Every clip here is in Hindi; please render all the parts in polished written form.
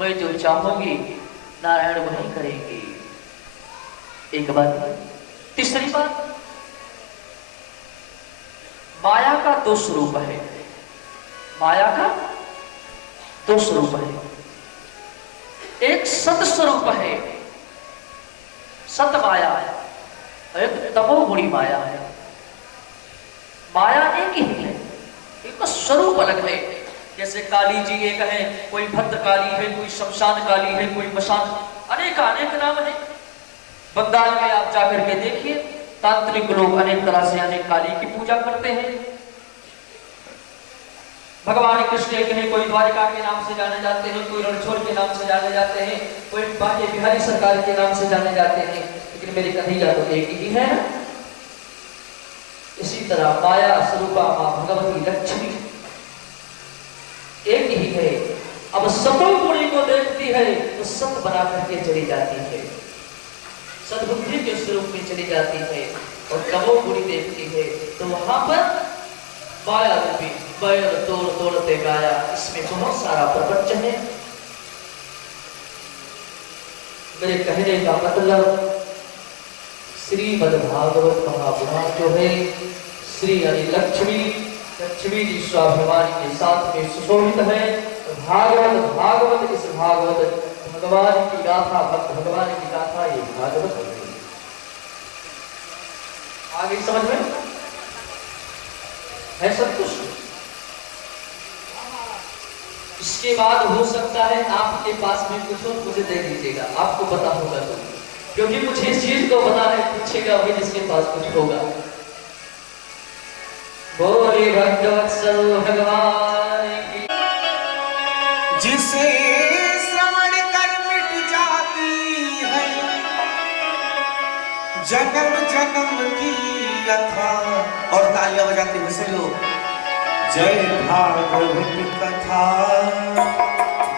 मैं जो चाहूंगी नारायण वही करेंगे। एक बात। तीसरी बात, माया का दो स्वरूप है। माया का दो स्वरूप है। एक सत स्वरूप है, सत माया है, और एक तमोगुणी माया है। माया एक ही है, इनका स्वरूप अलग है। जैसे काली जी एक है, कोई भद्र काली है, कोई शमशान काली है, कोई मशान, अनेक अनेक नाम है। बंगाल में आप जाकर के देखिए, तांत्रिक लोग अनेक तरह से अनेक काली की पूजा करते हैं। भगवान कृष्ण एक है, कोई द्वारिका के नाम से जाने जाते हैं, कोई रणछोड़ के नाम से जाने जाते हैं, कोई बाके बिहारी सरकार के नाम से जाने जाते हैं, लेकिन मेरी कन्हैया तो एक ही है। इसी तरह माया स्वरूपा मां भगवती लक्ष्मी एक ही है। अब सतो गुणी को देखती है तो सत बना करके चली जाती है, सद्बुद्धि के स्वरूप में चली जाती है। और तमो गुणी देखती है तो वहां पर माया रूपी बैर तोड़ तोड़ते गाया। इसमें बहुत सारा प्रपंच है। मेरे कहने का मतलब श्रीमद्भागवत महापुराण जो है, श्री हरि लक्ष्मी जी स्वाभिमानी के साथ में सुशोभित है। भागवत इस भागवत भगवान की गाथा, भक्त भगवान की गाथा, ये भागवत है। आगे समझ में है सब कुछ। इसके बाद हो सकता है आपके पास में कुछ हो, मुझे दे दीजिएगा, आपको पता होगा तो, क्योंकि मुझे इस चीज को पता है, पूछेगा वही जिसके पास कुछ होगा। बोले भक्तवत्सल भगवान की। जिसे श्रवण कर मिट जाती है जन्म जन्म की कथा। और तालियां बजाते हुए से लोग जय भागवत कथा,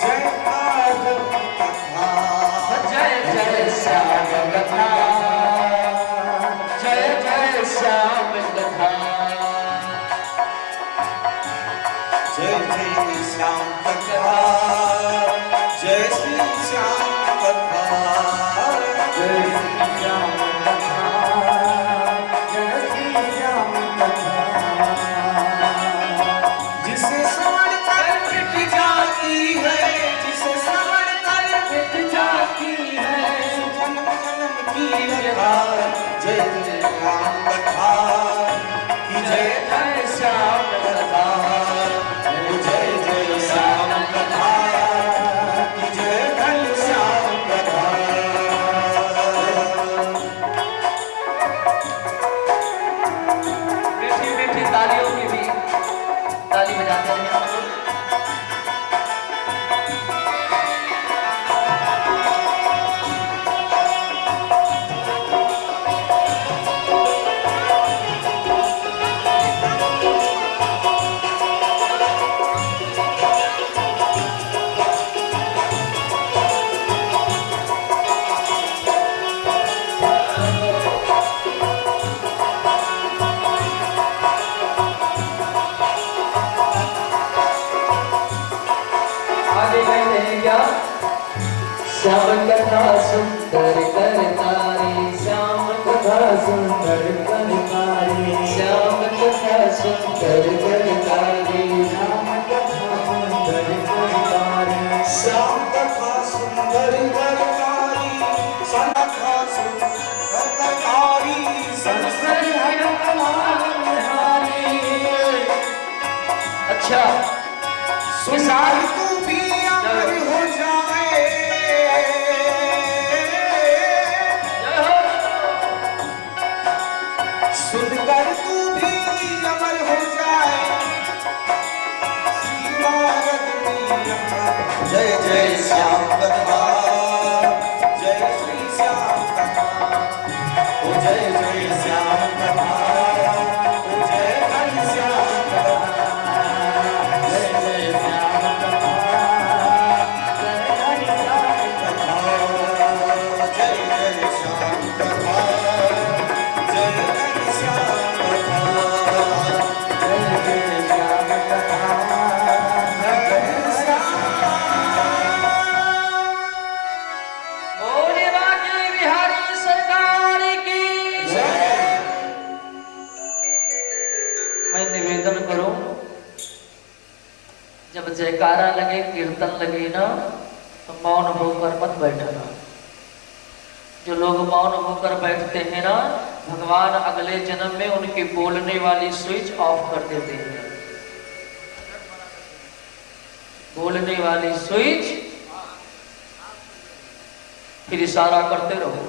जय भागवत कथा, जय जय श्याम कथा, जय जय श्याम कथा, जय जय श्याम कथा, जय श्री श्याम कथा, जय श्री श्याम कथा, जय श्री श्याम कथा। जिसे श्रवण कर मिट जाती है, जिसे श्रवण कर मिट जाती है जन्म जन्म की कथा। जय जय श्याम कथा की जय जय श्याम कथा, जय जय श्याम कथा की जय जय श्याम कथा। मीठी मीठी तालियों की भी ताली बजाते हैं हम लोग। आगे कहते हैं क्या? श्याम कथा सुंदर करतारी, श्याम कथा सुंदर करतारी, श्याम कथा सुंदर करतारी, श्याम कथा सुंदर करतारी, श्याम कथा सुंदर करतारी, सनखा सुंदर करतारी, संसद है कमालहारी। अच्छा, सुनार तू भी अमर हो जाए, सुनकर तू भी अमर हो जाए। जय जय श्याम कथा, जय श्री श्याम कथा, ओ जय जय श्याम कथा, ओ जय जय श्याम कथा, जय जय श्याम कथा, जय जय श्याम कथा, जय जय श्याम कथा, जय जय श्याम कथा, जय जय श्याम कथा, जय श्याम। जयकारा लगे, कीर्तन लगे ना, तो मौन होकर मत बैठना। जो लोग मौन होकर बैठते हैं ना, भगवान अगले जन्म में उनकी बोलने वाली स्विच ऑफ कर देते हैं। बोलने वाली स्विच, फिर इशारा करते रहो।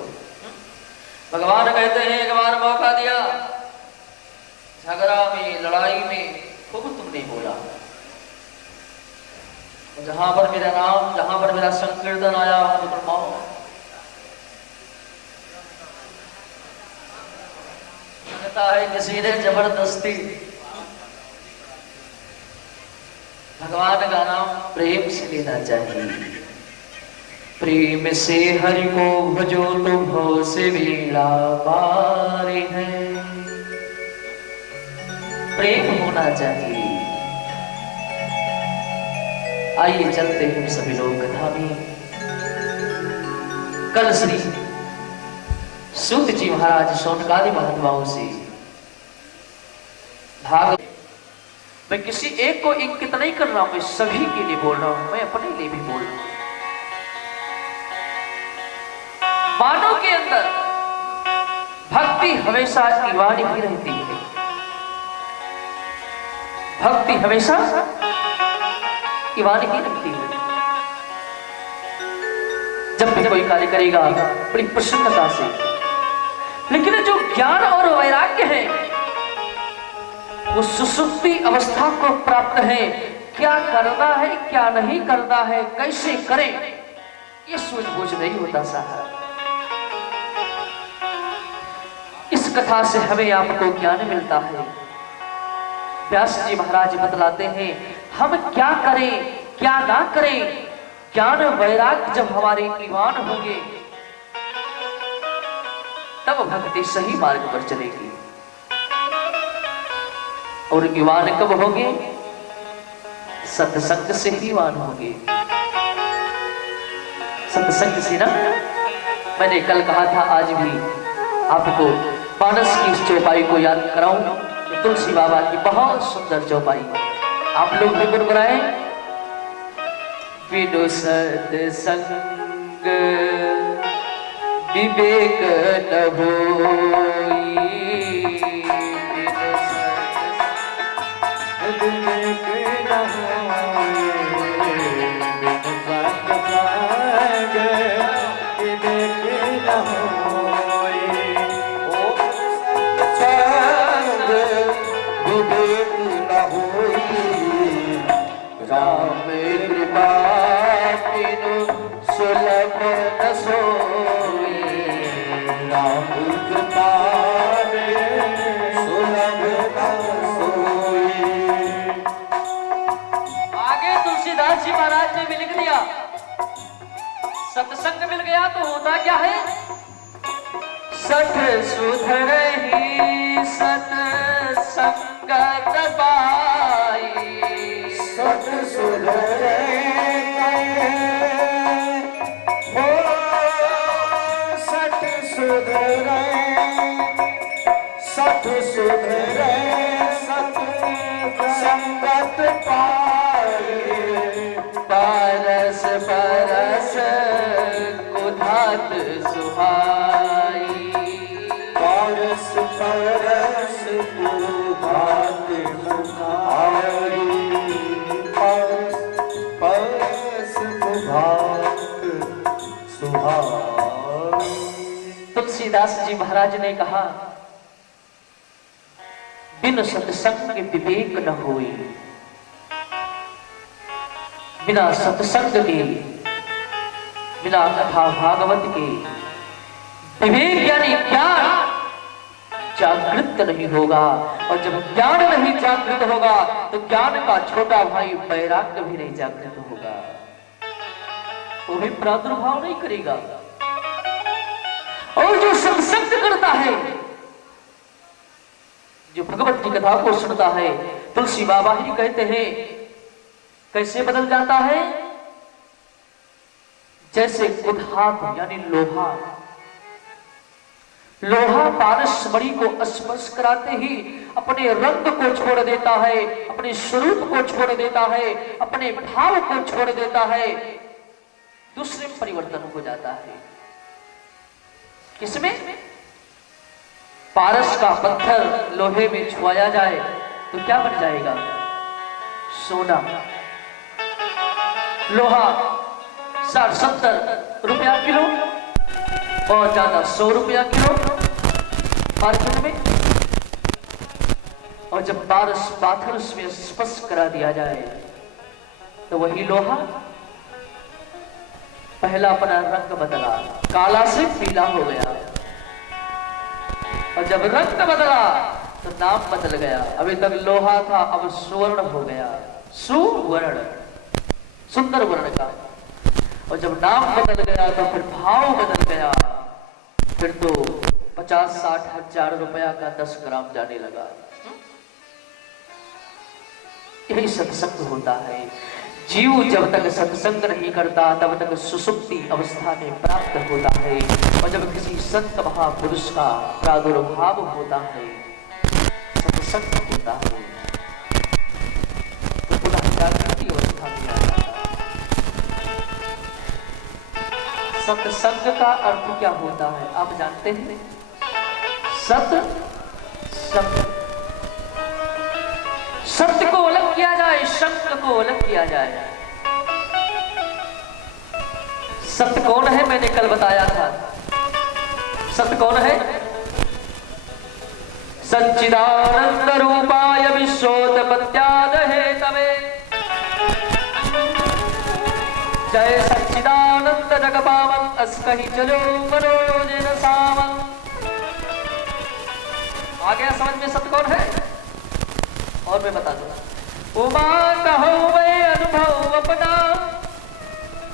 भगवान कहते हैं एक बार मौका दिया, झगड़ा में, लड़ाई में खूब तुमने बोला, जहां पर मेरा नाम, जहां पर मेरा संकीर्तन आया वहां पर मौन। लगता है किसी ने जबरदस्ती। भगवान का नाम प्रेम से लेना चाहिए। प्रेम से हरि को भजो तो भव से बेड़ा पार है। प्रेम होना चाहिए। आइए चलते हैं सभी लोग कथा में। कल श्री सूत जी महाराज शौनकादि महात्माओं से भाग। मैं किसी एक को इंकित नहीं कर रहा हूं, मैं सभी के लिए बोल रहा हूं, मैं अपने लिए भी बोल रहा हूं। मानव के अंदर भक्ति हमेशा ईवानी ही रहती है। भक्ति हमेशा ईवानी ही रहती है। जब भी कोई कार्य करेगा बड़ी प्रसन्नता से, लेकिन जो ज्ञान और वैराग्य है वो सुसुप्ति अवस्था को प्राप्त है। क्या करना है, क्या नहीं करना है, कैसे करें, ये सूझबूझ नहीं होता साहब। इस कथा से हमें आपको ज्ञान मिलता है। व्यास जी महाराज बतलाते हैं हम क्या करें, क्या ना करें। ज्ञान वैराग्य जब हमारे ईमान होंगे तब भक्ति सही मार्ग पर चलेगी। और ईमान कब होंगे? सत्संग से ही ईमान होंगे। सत्संग से ना, मैंने कल कहा था, आज भी आपको मानस की इस चौपाई को याद कराऊं। तो तुलसी बाबा की बहुत सुंदर चौपाई, आप लोग भी गुनगुनाए। बिनु सत्संग विवेक न होई, बिनु सत्संग विवेक न होई, बिनु सत्संग विवेक न होई। सत्संग विवेक न होई, राम कृपा बिनु सुलभ न सोई, राम कृपा बिनु सुलभ न सोई। आगे तुलसीदास जी महाराज ने भी लिख दिया, सत्संग मिल गया तो होता क्या है? सठ सुधरही सत्संगत पाई, सठ सुधरे हो, सठ सुधरे, सठ सुधरे सत्संगत पाई, पारस परस कुधात सुहाई, पारस परस कुधात सुहाई, पारस परस कुधात सुहाई। तुलसीदास जी महाराज ने कहा बिन सत्संग विवेक न होई। बिना सत्संग के, बिना कथा भागवत के विवेक यानी ज्ञान जागृत नहीं होगा। और जब ज्ञान नहीं जागृत होगा तो ज्ञान का छोटा भाई वैराग्य भी नहीं जागृत होगा, वो भी प्रादुर्भाव नहीं करेगा। और जो सत्संग करता है, जो भगवत की कथा को सुनता है, तुलसी बाबा ही कहते हैं कैसे बदल जाता है? जैसे कुधात यानी लोहा लोहा पारस मणि को स्पर्श कराते ही अपने रंग को छोड़ देता है, अपने स्वरूप को छोड़ देता है, अपने भाव को छोड़ देता है, दूसरे में परिवर्तन हो जाता है। किसमें? पारस का पत्थर लोहे में छुआया जाए तो क्या बन जाएगा? सोना। लोहा 60-70 रुपया किलो, और ज्यादा 100 रुपया किलो मार्केट में। और जब पारस पाथर में स्पर्श करा दिया जाए तो वही लोहा पहला अपना रंग बदला, काला से पीला हो गया, और जब रंग बदला तो नाम बदल गया। अभी तक लोहा था, अब सुवर्ण हो गया, सुवर्ण, सुंदर वर्ण का। और जब नाम बदल गया तो फिर भाव बदल गया, फिर तो 50-60 हजार रुपया का 10 ग्राम जाने लगा। यही सत्संग होता है। जीव जब तक सत्संग नहीं करता तब तक सुसुप्ति अवस्था में प्राप्त होता है, और जब किसी संत महापुरुष का प्रादुर्भाव होता है, सत्संग होता है, तो पुनः जागृति अवस्था में आ जाता है। सत्संग का अर्थ क्या होता है आप जानते हैं? सत्संग, सत्य को अलग किया जाए, संग को अलग किया जाए। सत्य कौन है? मैंने कल बताया था। सत्य कौन है? सच्चिदानंद रूपाय विश्वोत्पत्त्याद हेतवे जय सच्चिदानंद जगपावन अस्कहि चलो मनोजन सावन। आ गया समझ में सत्य कौन है? और मैं बता दूंगा। उमा कहो मैं अनुभव अपना,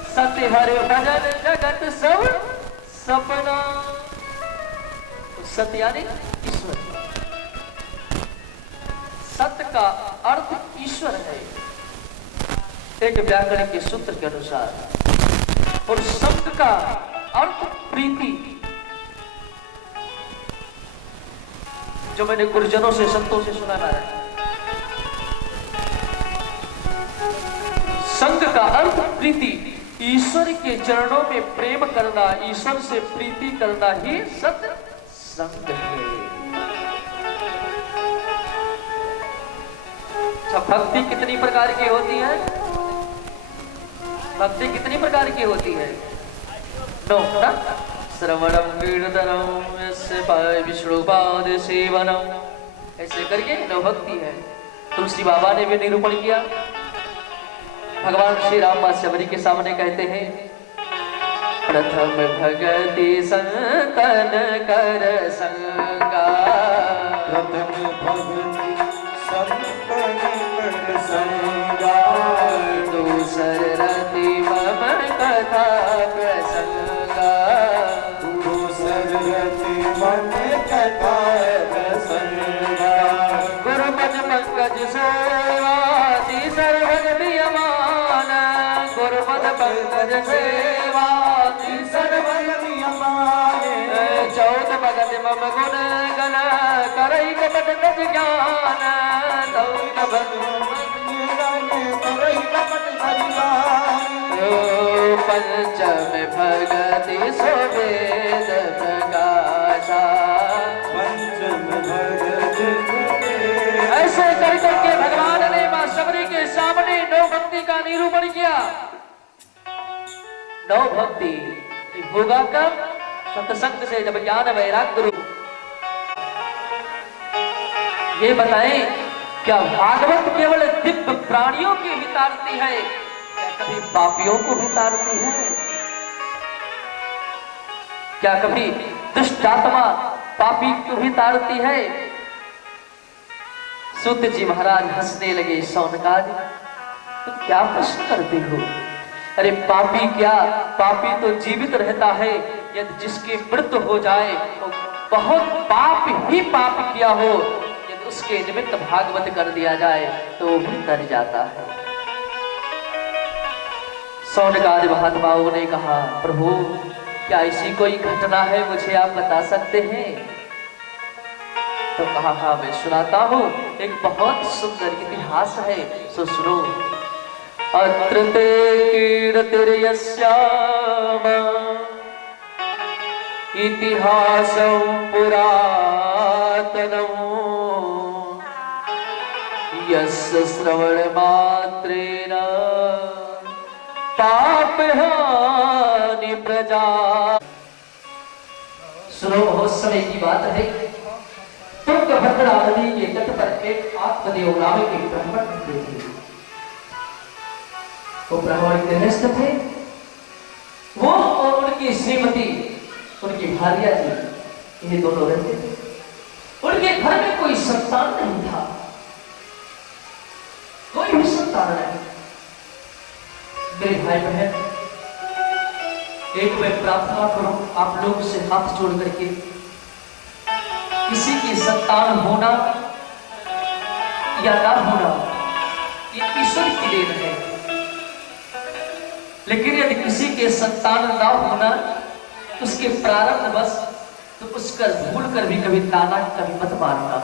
सत्य हर भजन जगत सब सपना। सत्य यानी ईश्वर। सत्य का अर्थ ईश्वर है एक व्याकरण के सूत्र के अनुसार, और सत्य का अर्थ प्रीति। जो मैंने गुरुजनों से, संतों से सुना है, संग का अर्थ प्रीति। ईश्वर के चरणों में प्रेम करना, ईश्वर से प्रीति करना ही सत्य संग है। अच्छा, भक्ति कितनी प्रकार की होती है? भक्ति कितनी प्रकार की होती है? नौ ना? श्रवणम कीर्तनम यस्य पाय विष्णुपाद सेवनम, ऐसे करके नौ भक्ति है। तुलसी बाबा ने भी निरूपण किया। भगवान श्री राम मां शबरी के सामने कहते हैं, प्रथम भगति संतन कर संगा, प्रथम भगति संतन कर संगा, दूसर रति मम कथा प्रसंगा, दूसर रति मम कथा प्रसंगा, गुरुपद पंकज सेवा तीसर भगति अमान, गुरुपद पंकज सेवा तीसर भगति अमान, चौथ भगत मम गुण गण करई कपट तज ज्ञान, चौथ भगत करई कपट तज ज्ञान, पंचम भगति सुवेद प्रकाशा, पंचम भगति। ऐसे कर करके भगवान ने मां शबरी के सामने नौ भक्ति का निरूपण किया। नौ भक्ति होगा कब? सत्संग से, जब ज्ञान वैराग्य रूप। ये बताएं, क्या भागवत केवल दिव्य प्राणियों की हितारती है, क्या कभी पापियों को हितारती है? क्या कभी दुष्ट आत्मा पापी को हितारती है? सूत जी महाराज हंसने लगे। शौनकादि, तुम क्या प्रश्न करते हो? अरे पापी क्या, पापी तो जीवित रहता है, यदि जिसकी मृत्यु हो जाए तो बहुत पाप ही पाप किया हो, यदि उसके निमित्त भागवत कर दिया जाए तो वो भी तर जाता है। शौनकादि महात्माओं ने कहा, प्रभु क्या ऐसी कोई घटना है मुझे आप बता सकते हैं? तो कहा हाँ मैं सुनाता हूँ, एक बहुत सुंदर इतिहास है, सो सुनो। अत्र ते कीर्तिर्यस्याम इतिहासं पुरातनम् यस्य श्रवणमात्रेण पापहानि प्रजा। सुनो, बहुत समय की बात है। तुंगभद्रा नदी के तट पर एक आत्मदेव नाम के ब्राह्मण रहते थे। वो ब्राह्मण गृहस्थ थे। वो और उनकी श्रीमती, उनकी भार्या जी, ये दोनों रहते थे। उनके घर में कोई संतान नहीं था, कोई भी संतान नहीं। मेरे भाई बहन, एक मैं प्रार्थना करूं आप लोग से हाथ जोड़ करके, किसी की संतान होना या ना होना ये ईश्वर की देन है, लेकिन यदि किसी के संतान ना होना उसके प्रारब्ध बस, तो उसका भूल कर भी कभी ताना कभी मत मारना।